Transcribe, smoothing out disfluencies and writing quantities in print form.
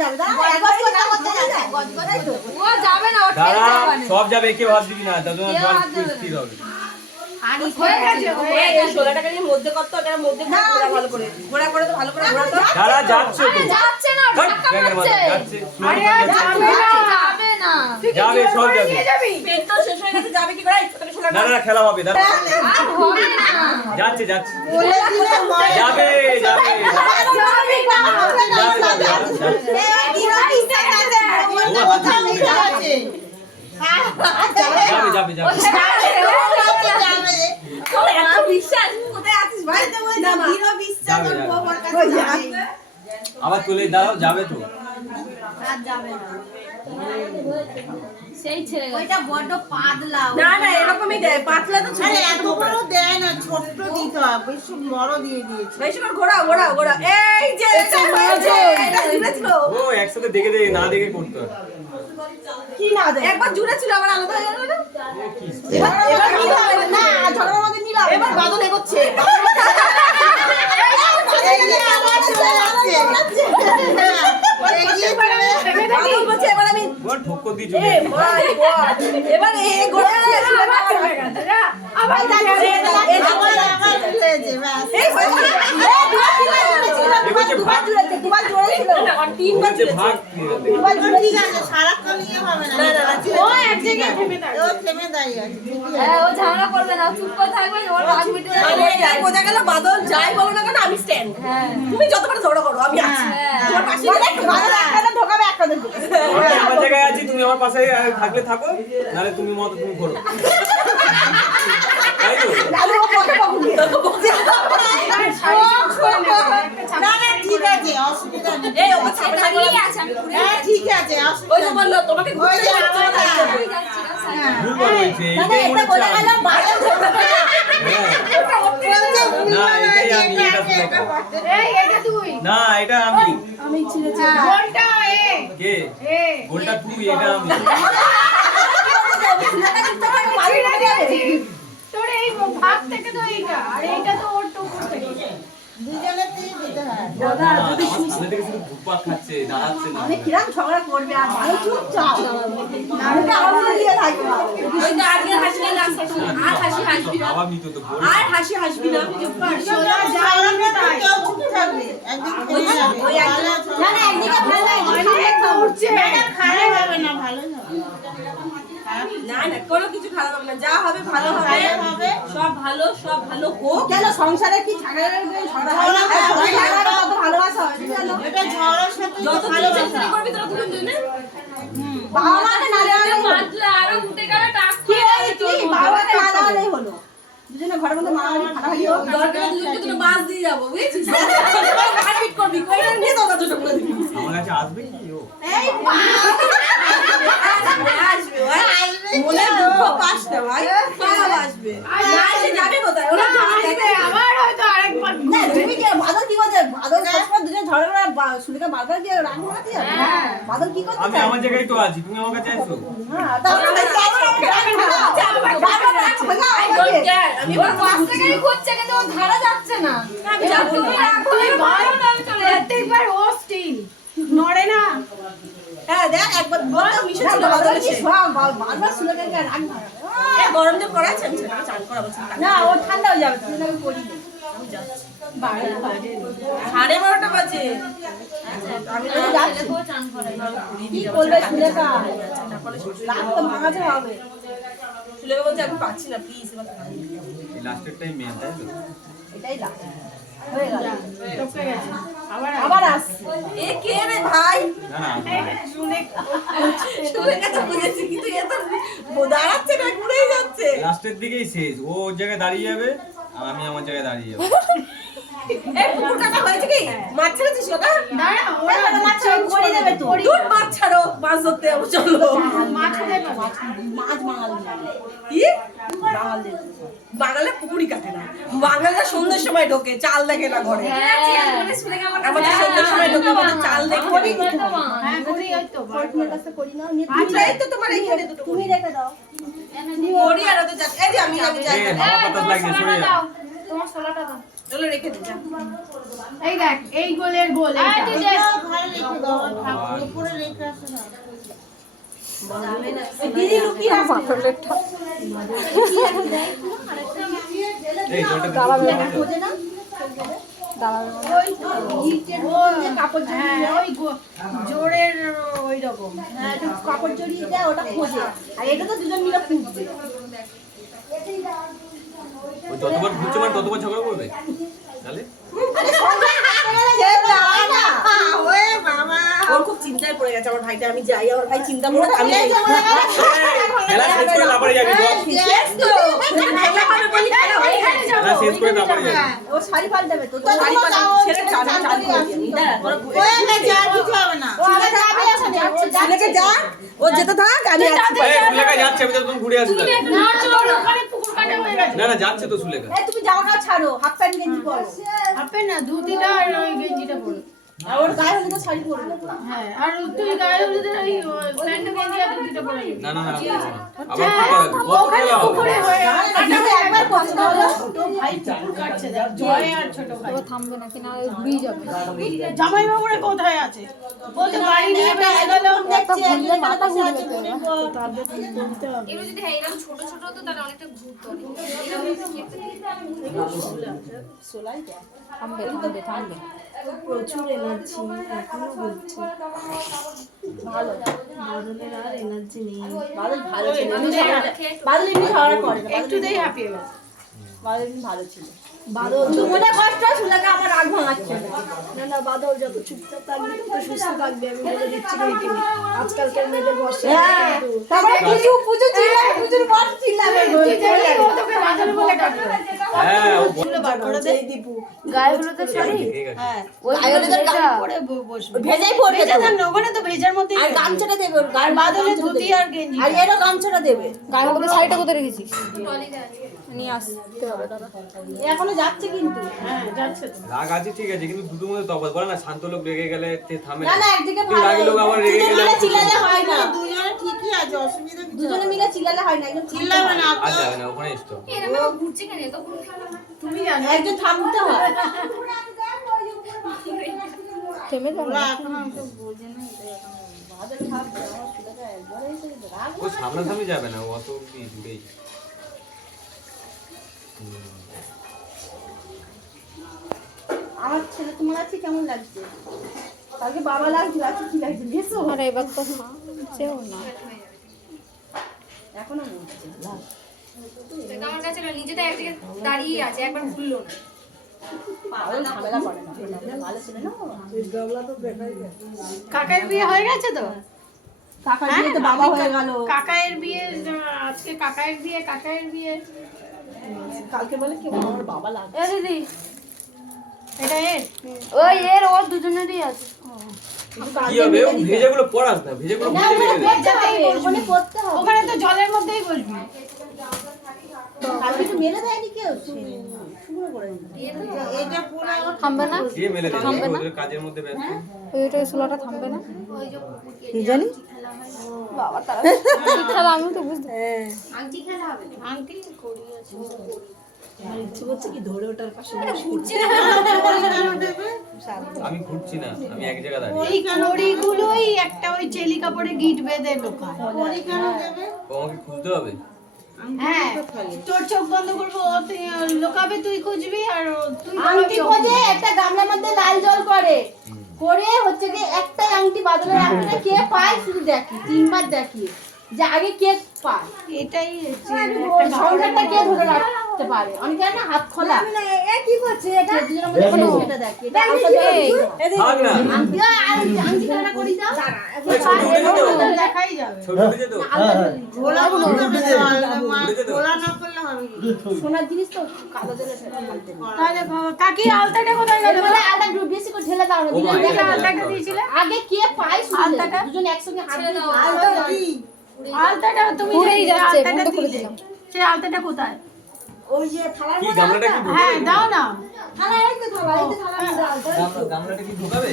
যাবে ও যাবে না, দাঁড়া সব যাবে, কেউ হাত দিবি না, তার জন্য জল স্থির হবে। মধ্যে করতে ওটার মধ্যে ঘোরা ভালো করে ঘোরা করে তো ভালো করে ঘোরা তো দাঁড়া যাচ্ছে তো যাচ্ছে না, ধাক্কা মারছে। যাচ্ছে যাবে না, যাবে সব যাবে। পেট তো শেষ হয়ে গেছে, যাবে কি করে? না না খেলা হবে, দাঁড়া আর হবে না। যাচ্ছে যাচ্ছে যাবে যাবে যাবে যাবে এত বিশ্বাস কোথায় আছিস ভাই? আবার তুলে দাঁড়াও, যাবে তো সেই ছেড়ে গেছে। ওইটা বড় পাতলা। না না এরকমই দেয়, পাতলা তো ছোট এত বড় দেয় না, ছোট দিতে হয়, বেশি বড় দিয়ে দিয়েছে। বেশি করে ঘোরা ঘোরা ঘোরা। এই যে এটা হয়েছে, এটা জুড়ে ছিল। ও একসাথে দেখে দেখে না দেখে করতে হয়। কি না দেয়? একবার জুড়ে ছিল আবার আলাদা হয়ে গেল না? এবার কি হবে? না, ঝগড়ার মধ্যে নিলাম। এবার বাদল এগোচ্ছে। এই যে আবার চলে যাচ্ছে। এগিয়ে চলে বাদল বলছে এবার আমি বল ঠক্কর দিয়ে এ চলে মাই গড। এবার এই ঘোরাচ্ছে। আবার যাচ্ছে, আবার চলেছে, ব্যাস। এই হয়েছে। এগোচ্ছে ভাগ দুবার জুড়ে ছিল। তিনবার এগোচ্ছে জুড়েছে। ভাগ এবার ঠিক আছে, সারাক্ষণ নিয়ে হবে না। না না না ও এক জায়গায় থেমে দাঁড়িয়ে। ও থেমে দাঁড়িয়ে আছে। হ্যাঁ, ও ঝামেলা করবে না, চুপ করে থাকবে, ওর রাগ মিটে যাবে। মানে এটাই বোঝা গেল বাদল যাই বলো না কেন আমি স্ট্যান্ড। হ্যাঁ তুমি যতবার ঝগড়া করো আমি আছি। হ্যাঁ। তোমার পাশে ঢোকাবে একটা দেখো। আমি আমার জায়গায় আছি, তুমি আমার পাশে থাকলে থাকো, নাহলে তুমি মতো তুমি করো, তাই তো? না না ঠিক আছে, অসুবিধা নেই। এই ওকে ছাপে দাঁড়িয়ে আছে, আমি ঘুরে হ্যাঁ ঠিক আছে, ওই অসুবিধা যে নেই। বললো তোমাকে ওই যে ঘুরতে আমরা যাচ্ছে না। ঘুরে যাচ্ছি না, সাইড। ভুল বলা হয়েছে, এইটাই মনে হচ্ছে আমি। হ্যাঁ। না এটাই আমি, এটা সুলেখা। না এটা আমি। কে? গোলটা তুই, এটা আমি। দুজনেতেই দিতে হয়। না, আমার সামনে থেকে শুধু ঘুরপাক খাচ্ছে, দাঁড়াচ্ছে না। কিরম ঝগড়া করবে আর ভালো চুপচাপ। নাহলে আমার দিয়ে থাকবে। ওই যে আজকে হাসবি না, আর হাসি হাসবি না, আবার মিতো তো বল। আর হাসি হাসবি না। সোনা ঝগড়া করবে, কেউ চুপে থাকবে। একদিন থেমে যাবে। ওই একজন না না একদিকে ভালো উঠছে। না না খারাপ হবে না, ভালো হবে। না না কোনো কিছু খারাপ হবে না, যা হবে ভালো হবে। ভালো হবে। সব ভালো, সব ভালো হোক। কেন সংসারে কি ঝগড়া হয় না? কত ভালোবাসা হয় কেন? এটা ঝগড়ার সাথে যত ভালোবাসা। চিন্তা করবি তোরা দুজন দুজনে। বাবা মাকে না দেওয়া মাতলে আরো উঠে গেল, টাক কি খেয়ে হয়েছে? কি বাবা মাকে না দেওয়ালেই হলো। দুজনে ঘরের মধ্যে মারামারি ফাটাফাটি হোক। দরকার হলে দুজনকে দুটো বাস দিয়ে যাবো, বুঝেছিস? মারপিট করবি, কইরা নিয়ে তোরা দুটো করে দিবি। আমার কাছে আসবে কি ও? এই আসবে ভাই, মনে দুঃখ পাস না ভাই, খারাপ আসবে। না এসে যাবে কোথায়? ওরা আসবে আবার। না তুমি কি বাদল কি করতে? বাদল সবসময় দুজন ঝগড়া করে সুলেখা বাদল দিয়ে রাগ মারাতে যাবে? বাদল কি করতে? আমি আমার জায়গায় তো আছি, তুমি আমার কাছে আসো। হ্যাঁ তাহলে I don't care, আমি ওর পাশ থেকেই ঘুরছে, কিন্তু ও ধারা যাচ্ছে না। আমি যাবো তুমি না। রাগ করলে ভালো না, আমি চলে যাচ্ছি। হ্যাঁ দেখ একবার বলতো মিশে ছিল বাদল বাদল কি এসে। সব বারবার সুলেখাকে রাগ মারাবে। এ গরম যে পড়াচ্ছে আমি সেটা চান করা বলছি। না ও ঠান্ডা হয়ে যাবে, তুমি নাকি করি না। 12:30 বাজে। আমি তো যাচ্ছি। ছেলেকেও চান করাই। কি করবে সুলেখা? রাগ তো ভাঙাতে হবে। সুলেখা বলছে আমি পাচ্ছি না, প্লিজ এবার খাই। এই লাস্টের টাইম মেন, তাই তো? এটাই লাগ হয়ে গেল। আবার আসছে। এ কে রে ভাই? না না সুলেখা তো বুঝেছি, কিন্তু এ তো দাঁড়াচ্ছে না, ঘুরেই যাচ্ছে। লাস্টের দিকেই শেষ, ও ওর জায়গায় দাঁড়িয়ে যাবে আর আমি আমার জায়গায় দাঁড়িয়ে যাবো। এই পুকুর কাটা হয়েছে কি? মাছ ছেড়েছিস ওটা? মাছ করে দেবে তো। দূর মাছ ছাড়ো, মাছ ধরতে যাবো চলো। মাছ বাঙাল কি? বাঙাল দেবে। বাঙালে পুকুরি কাটে না, বাঙালিরা সন্ধ্যের সময় ঢোকে, চাল দেখে না ঘরে। আমাদের সন্ধ্যের সময় ঢোকে, আমাদের চাল দেখে। ফোর্টমের কাছে করি না। আচ্ছা এই তো তোমার এইখানে দুটো তুমি রেখে দাও। করি আর ওদের যাচ্ছে। এই যে আমি যাই। এ হাওয়া বাতাস লাগছে, সরে যা। তোমার সোলাটা দাও। চলো রেখে দে যা। এই দেখ এই গোলের গোল দিদি লুকিয়ে আছে এই জলটা খোঁজে না ওই ইটের মধ্যে কাপড় জড়িয়ে ওই জোরের ওই রকম হ্যাঁ একটু কাপড় জড়িয়ে দেয় ওটা খোঁজে আর এটা তো দুজন মিলে খুঁজবে ওই যতবার ঘুরছে মানে ততবার ঝগড়া করবে তাহলে ওর খুব চিন্তায় পড়ে গেছে আমার ভাইটা। আমি যাই, আমার ভাই চিন্তা করে আমি যাই। খেলা শেষ করে তারপরে যাবি বল খেলা শেষ করে তারপরে যাবি ও শাড়ি পাল্টাবে তো শাড়ি পাল্টা ছেড়ে চান চান করে দিই। ছেলেকে যা, ও যেতে থাক, আমি আছি। এই সুলেখা যাচ্ছে আমি তো তুমি ঘুরে আসি তাহলে। না চলো ওখানে পুকুর কাটে হয়ে গেছে না না যাচ্ছে তো সুলেখা এই তুমি জামাটা ছাড়ো হাফ প্যান্ট গেঞ্জি পরো আপে না ধুতিটা আর ওই গেঞ্জিটা পরে আর ওর গায়ে হলে তো শাড়ি পরবে হ্যাঁ আর তুই গায়ে হলুদ ওই প্যান্ট গেঞ্জি আর ধুতিটা পরে নিবি না না না আবার কি করে কত খেলা হবে পুকুরে হয়ে কিন্তু একবার পছন্দ হলো ছোট ভাই পুকুর কাটছে দেখ জয় আর ছোট ভাই থামবে নাকি না ঘুরিয়ে যাবে জামাই বাবুরা কোথায় আছে ও তো বাড়ি নিয়ে বেরিয়ে গেল দেখছি একদম মাথা ঘুরে গেছে এগুলো যদি হ্যাঁ এরকম ছোট ছোট হতো তাহলে অনেকটা ঘুরতো সোলাই দেয় থামবে থামবে থামবে প্রচুর এনার্জি এখনো বলছি ভালো বাদলের আর এনার্জি নেই বাদল ভালো ছিল বাদল এমনি ঝগড়া করে না একটু দেই হাঁপিয়ে গেছে বাদল এমনি ভালো ছিল বাদল মনে কষ্ট শুনলে আমার রাগ ভাঙাচ্ছে না না বাদল যত চুপচাপ থাকবে তত সুস্থ থাকবে আমি বলে দিচ্ছি কিন্তু আজকালকার মেয়েদের বসে তারপরে কিছু পুজো চিল্লাবে পুজোর পর চিল্লাবে তুই দেখলি ও তোকে বাদল বলে ডাকলো হ্যাঁ ও চুলো বার করে দে দীপু গায়ে হলো তো শাড়ি ঠিক আছে হ্যাঁ ওই গায়ে গায়ে পরে বসবে ভেজাই পড়বে ভেজা থাক না ওখানে তো ভেজার মধ্যেই আর গামছাটা দেবে ওর গায়ে বাদলে ধুতি আর গেঞ্জি আর এরও গামছাটা দেবে গায়ে হলো শাড়িটা কোথায় রেখেছিস নিয়ে আসতে হবে দাদা এ এখনো যাচ্ছে কিন্তু হ্যাঁ যাচ্ছে তো রাগ আছে ঠিক আছে কিন্তু দুটোর মধ্যে তফাৎ বলে না শান্ত লোক রেগে গেলে তে থামে না না একদিকে কেউ রাগী লোক আবার রেগে দুজনে গেলে মিলে চিল্লালে হয় না দুজনে ঠিকই আছে, অসুবিধা কিছু দুজনে মিলে চিল্লালে হয় না একদম চিল্লাবে না। আর যাবে না ওখানে স্টপ এরকম ঘুরছে কেন তো তুমি জানো একজন থামতে হয় থেমে যাবে ওরা এখনো ওসব বোঝে না, এটাই এখন বাদল থামবে আমার সুদাটা একবারে এসে রাগ ও সামনাসামনি যাবে না ও অত কি দূরেই আমার ছেলে তোমার আছে কেমন লাগছে কালকে বাবা লাগছে আজকে কি লাগছে ভেসো আর এবার তো চেও না এখনো বলছে আমার কাছে নিজেটা একদিকে দাঁড়িয়ে আছে একবার ঘুরলো না বাদল ঝামেলা করে না ভালো ছেলে না কাকার বিয়ে হয়ে গেছে তো কাকার বিয়ে তো বাবা হয়ে গেল কাকায়ের বিয়ে আজকে কাকায়ের বিয়ে কালকে বলে কি আমার বাবা লাগছে এ দিদি এটা এর ওই এর ওর দুজনেরই আছে কি হবে ও ভেজেগুলো পড়াস না ভেজেগুলো না ভেজে রেখে দে ওখানে পড়তে হবে ওখানে তো জলের মধ্যেই বসবি কালকে তো মেলে দেয়নি কেউ শুকনো করে এটা পুরো থামবে না দিয়ে মেলে দেবে ওদের কাজের মধ্যে ব্যস্ত ওইটা সোলাটা থামবে না কি জানি বাবা তারা খেলা আমি তো বুঝতে আংটি করিয়েছে আমার ইচ্ছে করছে কি ধরে ওটার পাশে আমি ঘুরছি না আমি এক জায়গায় দাঁড়িয়ে এই কড়িগুলোই একটা ওই চেলি কাপড়ে গিট বেঁধে লোকায় ও আমাকে খুঁজতে হবে হ্যাঁ তোর চোখ বন্ধ করবো ও তুই লোকাবে তুই খুঁজবি আর তুই আংটি খোঁজে একটা গামলার মধ্যে লাল জল করে করে হচ্ছে কি একটা আংটি বাদলের আংটিটা কে পায় শুধু দেখি তিনবার দেখি যে আগে কে পায় এটাই সংসারটা কে ধরে রাখতে পারে অনেকে না হাত খোলা কি করছে এটা দুজনের মধ্যে কোনো সেটা দেখি এটা থাক না আংটি আংটি খেলা করি দাও এই ছবি উঠে যেত দেখাই যাবে ছবি উঠে যেত ঘোলা করতে হবে তো, উঠে যেত ঘোলা না করলে হবে কি? সোনার জিনিস তো কালো দিলে সেটা ফালতে নেই তাহলে কাকি আলতাটা কোথায় গেল বলে আলটা একটু বেশি করে ঢেলে দাও না ও দিলে মা, দেখা এটা আলতাটা দিয়েছিলে আগে কে পায় শুধু আলতাটা? দুজন একসঙ্গে হাত দিয়ে আলতা কি? আলতাটা তুমি ঘুরেই যে যাচ্ছে, আলতাটা বন্ধ করে দিলে, দিলাম। সেই আলতাটা কোথায় ওই যে থালার কি মধ্যে গামলাটা কি হ্যাঁ দাও না থালা এই তো থালা এই তো থালা গামলাটা কি ঢোকাবে